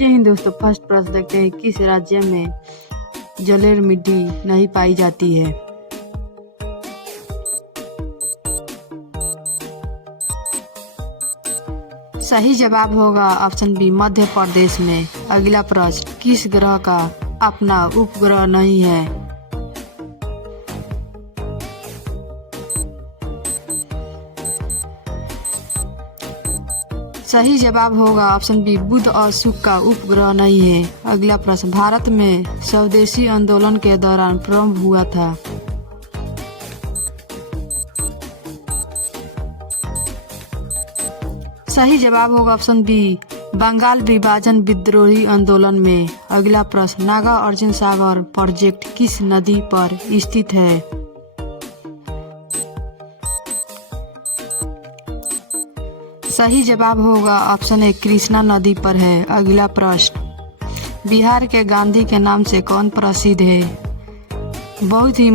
जय हिंद दोस्तों। फर्स्ट प्रश्न देखते हैं, किस राज्य में जलोढ़ मिट्टी नहीं पाई जाती है? सही जवाब होगा ऑप्शन बी, मध्य प्रदेश में। अगला प्रश्न, किस ग्रह का अपना उपग्रह नहीं है? सही जवाब होगा ऑप्शन बी, बुध और शुक्र का उपग्रह नहीं है। अगला प्रश्न, भारत में स्वदेशी आंदोलन के दौरान प्रारंभ हुआ था। सही जवाब होगा ऑप्शन बी, बंगाल विभाजन विद्रोही आंदोलन में। अगला प्रश्न, नागा अर्जुन सागर प्रोजेक्ट किस नदी पर स्थित है? सही जवाब होगा ऑप्शन ए, कृष्णा नदी पर है। अगला प्रश्न, बिहार के गांधी के नाम से कौन प्रसिद्ध है? बहुत ही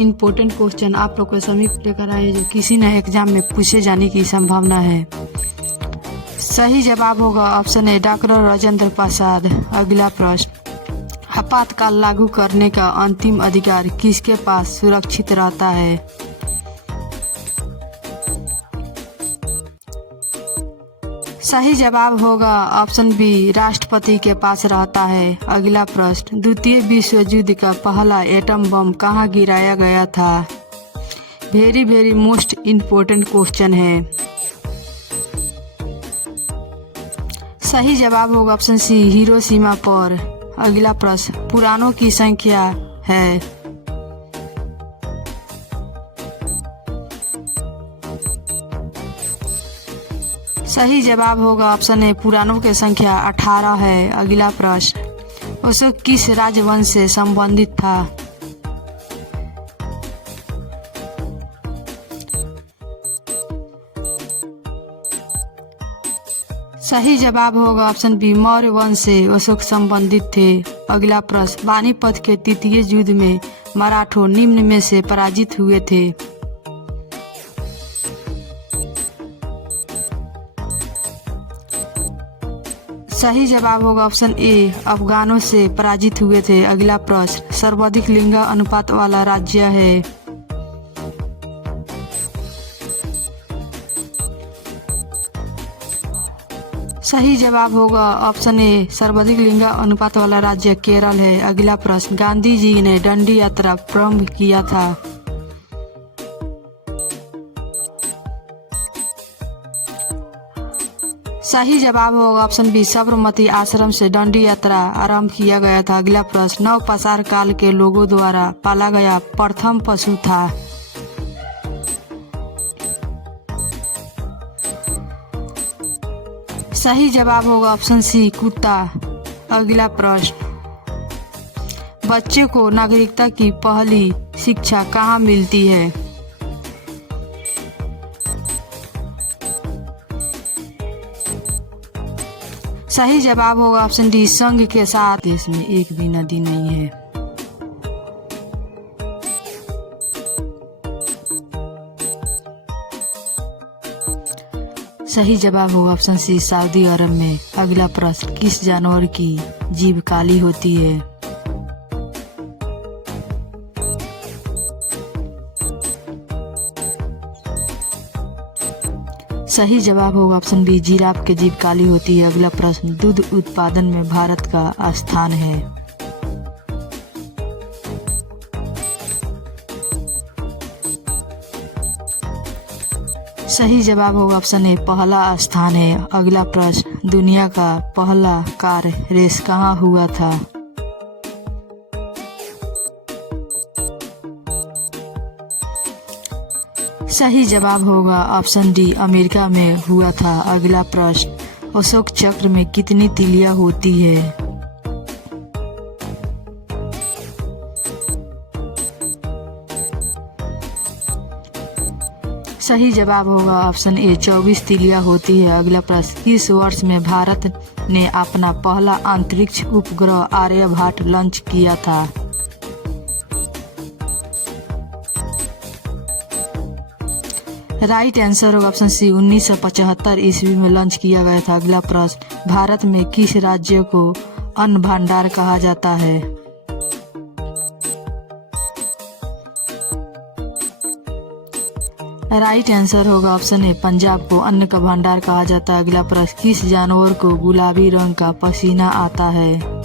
इम्पोर्टेंट क्वेश्चन आप लोग को समीप लेकर आए, जो किसी न एग्जाम में पूछे जाने की संभावना है। सही जवाब होगा ऑप्शन ए, डॉक्टर राजेंद्र प्रसाद। अगला प्रश्न, आपातकाल लागू करने का अंतिम अधिकार किसके पास सुरक्षित रहता है? सही जवाब होगा ऑप्शन बी, राष्ट्रपति के पास रहता है। अगला प्रश्न, द्वितीय विश्व युद्ध का पहला एटम बम कहाँ गिराया गया था? वेरी मोस्ट इम्पोर्टेंट क्वेश्चन है। सही जवाब होगा ऑप्शन सी, हिरोशिमा पर। अगला प्रश्न, पुराणों की संख्या है? सही जवाब होगा ऑप्शन ए, पुराणों की संख्या 18 है। अगला प्रश्न, अशोक किस राजवंश से संबंधित था? सही जवाब होगा ऑप्शन बी, मौर्य वंश से अशोक संबंधित थे। अगला प्रश्न, पानीपत के तृतीय युद्ध में मराठों निम्न में से पराजित हुए थे। सही जवाब होगा ऑप्शन ए, अफगानों से पराजित हुए थे। अगला प्रश्न, सर्वाधिक लिंग अनुपात वाला राज्य है? सही जवाब होगा ऑप्शन ए, सर्वाधिक लिंग अनुपात वाला राज्य केरल है। अगला प्रश्न, गांधी जी ने डंडी यात्रा प्रारंभ किया था? सही जवाब होगा ऑप्शन बी, साबरमती आश्रम से डंडी यात्रा आरंभ किया गया था। अगला प्रश्न, नवपाषाण काल के लोगों द्वारा पाला गया प्रथम पशु था? सही जवाब होगा ऑप्शन सी, कुत्ता। अगला प्रश्न, बच्चे को नागरिकता की पहली शिक्षा कहाँ मिलती है? सही जवाब होगा ऑप्शन डी, संघ के साथ। देश में एक भी नदी नहीं है। सही जवाब होगा ऑप्शन सी, सऊदी अरब में। अगला प्रश्न, किस जानवर की जीभ काली होती है? सही जवाब होगा ऑप्शन बी, जिराफ की जीभ काली होती है। अगला प्रश्न, दूध उत्पादन में भारत का स्थान है? सही जवाब होगा ऑप्शन ए, पहला स्थान है। अगला प्रश्न, दुनिया का पहला कार रेस कहाँ हुआ था? सही जवाब होगा ऑप्शन डी, अमेरिका में हुआ था। अगला प्रश्न, अशोक चक्र में कितनी तीलियां होती है? सही जवाब होगा ऑप्शन ए, 24 तीलियां होती है। अगला प्रश्न, किस वर्ष में भारत ने अपना पहला अंतरिक्ष उपग्रह आर्यभट्ट लॉन्च किया था? राइट आंसर होगा ऑप्शन सी 1975 ईस्वी में लॉन्च किया गया था। अगला प्रश्न, भारत में किस राज्य को अन्न भंडार कहा जाता है? राइट आंसर होगा ऑप्शन ए पंजाब को अन्न का भंडार कहा जाता है। अगला प्रश्न, किस जानवर को गुलाबी रंग का पसीना आता है?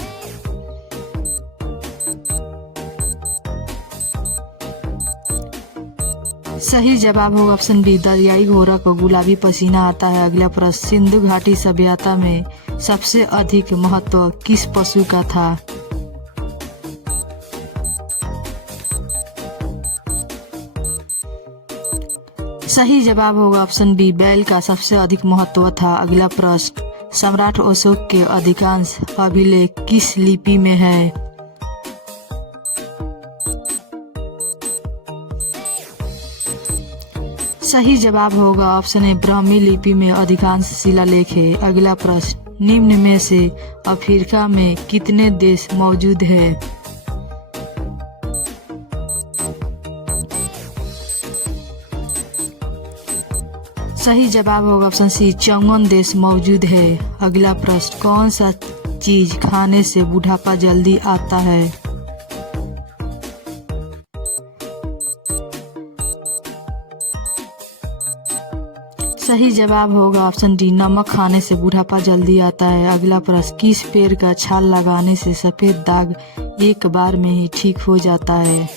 सही जवाब होगा ऑप्शन बी दरियाई घोड़ा को गुलाबी पसीना आता है। अगला प्रश्न, सिंधु घाटी सभ्यता में सबसे अधिक महत्व किस पशु का था? सही जवाब होगा ऑप्शन बी बैल का सबसे अधिक महत्व था। अगला प्रश्न, सम्राट अशोक के अधिकांश अभिलेख किस लिपि में है? सही जवाब होगा ऑप्शन ए ब्राह्मी लिपि में अधिकांश शिलालेख है। अगला प्रश्न, निम्न में से अफ्रीका में कितने देश मौजूद है? सही जवाब होगा ऑप्शन सी 54 देश मौजूद है। अगला प्रश्न, कौन सा चीज खाने से बुढ़ापा जल्दी आता है? सही जवाब होगा ऑप्शन डी नमक खाने से बुढ़ापा जल्दी आता है। अगला प्रश्न, किस पेड़ का छाल लगाने से सफेद दाग एक बार में ही ठीक हो जाता है?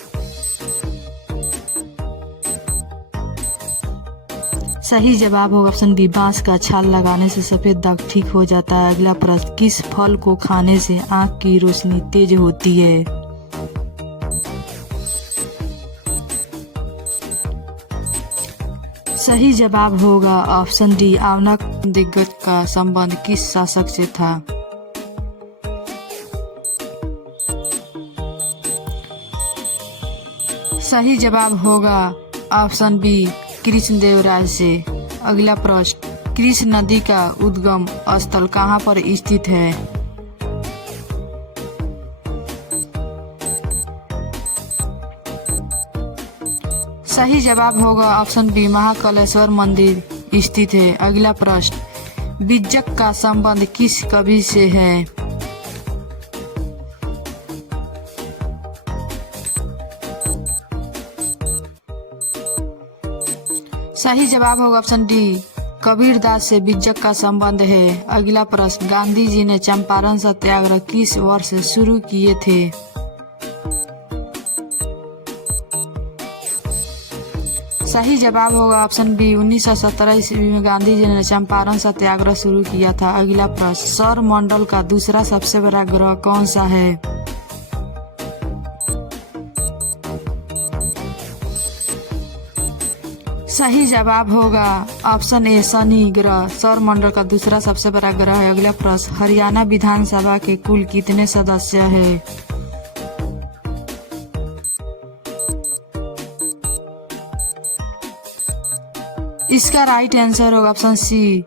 सही जवाब होगा ऑप्शन बी बांस का छाल लगाने से सफेद दाग ठीक हो जाता है। अगला प्रश्न, किस फल को खाने से आंख की रोशनी तेज होती है? सही जवाब होगा ऑप्शन डी आंवला। दिग्गज का संबंध किस शासक से था? सही जवाब होगा ऑप्शन बी कृष्णदेवराय से। अगला प्रश्न, कृष्ण नदी का उद्गम स्थल कहाँ पर स्थित है? सही जवाब होगा ऑप्शन बी महाकालेश्वर मंदिर स्थित है। अगला प्रश्न, बिज्जक का संबंध किस कवि से है? सही जवाब होगा ऑप्शन डी कबीरदास से बिज्जक का संबंध है। अगला प्रश्न, गांधी जी ने चंपारण सत्याग्रह किस वर्ष शुरू किए थे? सही जवाब होगा ऑप्शन बी 1917 ईस्वी में गांधी जी ने चंपारण सत्याग्रह शुरू किया था। अगला प्रश्न, सौर मंडल का दूसरा सबसे बड़ा ग्रह कौन सा है? सही जवाब होगा ऑप्शन ए शनि ग्रह सौर मंडल का दूसरा सबसे बड़ा ग्रह है। अगला प्रश्न, हरियाणा विधानसभा के कुल कितने सदस्य हैं? इसका राइट आंसर होगा ऑप्शन सी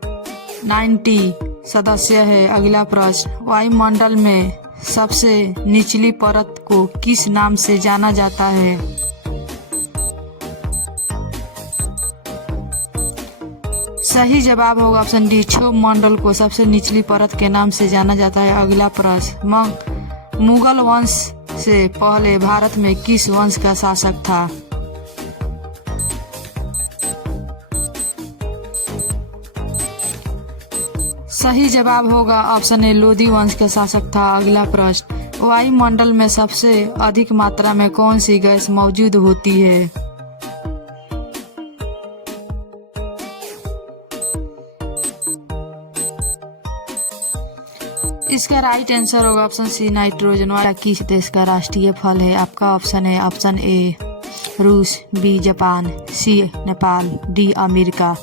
90 सदस्य है। अगला प्रश्न, वायुमंडल में सबसे निचली परत को किस नाम से जाना जाता है? सही जवाब होगा ऑप्शन डी क्षोभ मंडल को सबसे निचली परत के नाम से जाना जाता है। अगला प्रश्न, मुगल वंश से पहले भारत में किस वंश का शासक था? सही जवाब होगा ऑप्शन ए लोधी वंश का शासक था। अगला प्रश्न, वायुमंडल में सबसे अधिक मात्रा में कौन सी गैस मौजूद होती है? इसका राइट आंसर होगा ऑप्शन सी नाइट्रोजन। वाला किस देश का राष्ट्रीय फल है? आपका ऑप्शन है ऑप्शन ए रूस, बी जापान, सी नेपाल, डी अमेरिका।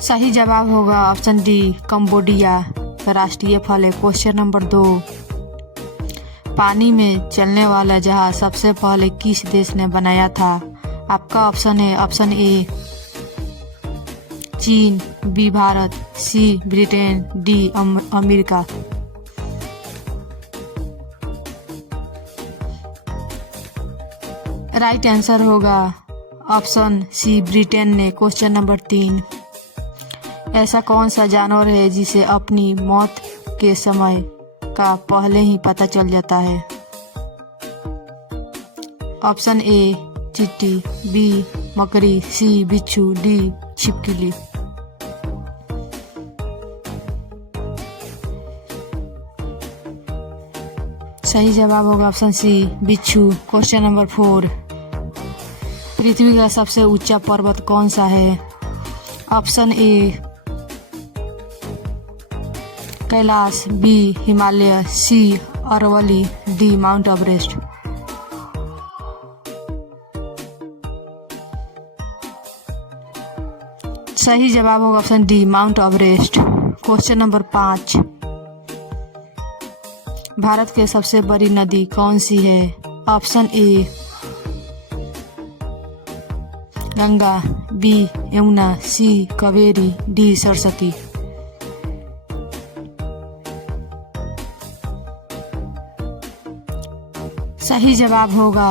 सही जवाब होगा ऑप्शन डी कंबोडिया का राष्ट्रीय फल है। क्वेश्चन नंबर 2, पानी में चलने वाला जहाज सबसे पहले किस देश ने बनाया था? आपका ऑप्शन है ऑप्शन ए चीन, B Bharat, C Britain, D America. Right answer होगा ऑप्शन सी ब्रिटेन ने। क्वेश्चन नंबर 3, ऐसा कौन सा जानवर है जिसे अपनी मौत के समय का पहले ही पता चल जाता है? ऑप्शन ए चींटी, बी मकड़ी, सी बिच्छू, डी छिपकली। सही जवाब होगा ऑप्शन सी बिच्छू। क्वेश्चन नंबर 4, पृथ्वी का सबसे ऊंचा पर्वत कौन सा है? Option A Kailash, B Himalaya, C Aravalli, D Mount Everest. सही जवाब होगा option D Mount Everest. Question number 5, Bharat की सबसे बड़ी नदी कौन सी है? Option A Ganga, B Yamuna, C Kaveri, D Saraswati. सही जवाब होगा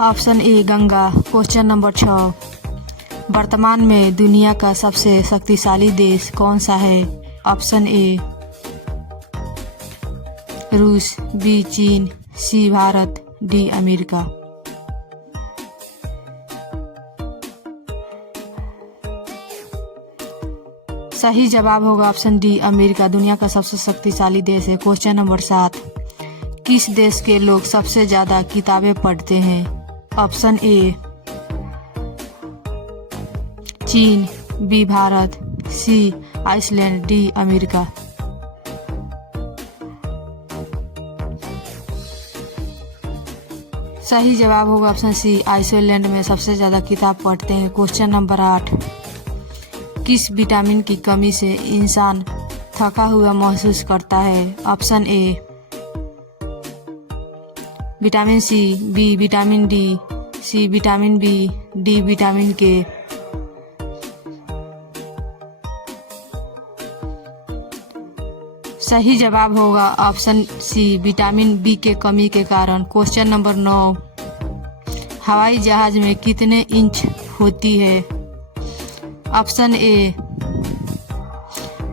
option A Ganga. Question number 6, वर्तमान में दुनिया का सबसे शक्तिशाली देश कौन सा है? ऑप्शन ए रूस, बी चीन, सी भारत, डी अमेरिका। सही जवाब होगा ऑप्शन डी अमेरिका दुनिया का सबसे शक्तिशाली देश है। क्वेश्चन नंबर 7, किस देश के लोग सबसे ज्यादा किताबें पढ़ते हैं? ऑप्शन ए चीन, बी भारत, सी आइसलैंड, डी अमेरिका। सही जवाब होगा ऑप्शन सी आइसलैंड में सबसे ज़्यादा किताब पढ़ते हैं। क्वेश्चन नंबर 8, किस विटामिन की कमी से इंसान थका हुआ महसूस करता है? Option A vitamin C, B vitamin D, C vitamin B, D vitamin K. सही जवाब होगा ऑप्शन सी विटामिन बी के कमी के कारण। क्वेश्चन नंबर 9, हवाई जहाज में कितने इंच होती है? Option A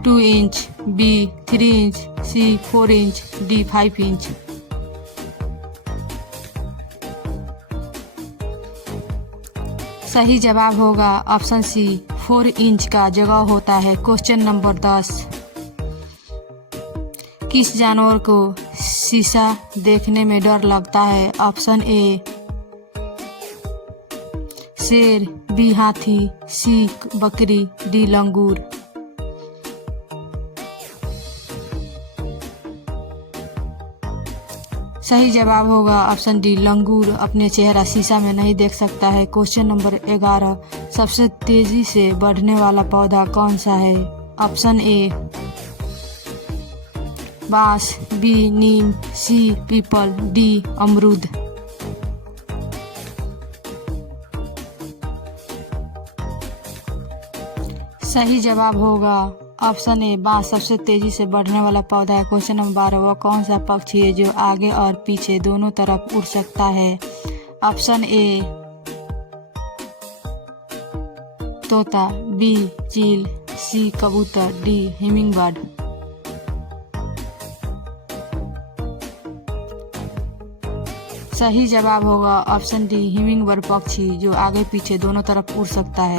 2 inch, B 3 inch, C 4 inch, D 5 inch. सही जवाब होगा ऑप्शन सी 4 इंच का जगह होता है। क्वेश्चन नंबर 10, किस जानवर को शीशा देखने में डर लगता है? ऑप्शन ए शेर, बी हाथी, सी बकरी, डी लंगूर। सही जवाब होगा ऑप्शन डी लंगूर अपने चेहरा शीशा में नहीं देख सकता है। क्वेश्चन नंबर 11, सबसे तेजी से बढ़ने वाला पौधा कौन सा है? ऑप्शन ए बांस, बी नीम, सी पीपल, डी अमरूद। सही जवाब होगा ऑप्शन ए बांस सबसे तेजी से बढ़ने वाला पौधा है। क्वेश्चन नंबर 12, वह कौन सा पक्षी है जो आगे और पीछे दोनों तरफ उड़ सकता है? ऑप्शन ए तोता, बी चील, सी कबूतर, डी हिमिंगबर्ड। सही जवाब होगा ऑप्शन डी हिमिंगबर्ड पक्षी जो आगे पीछे दोनों तरफ उड़ सकता है।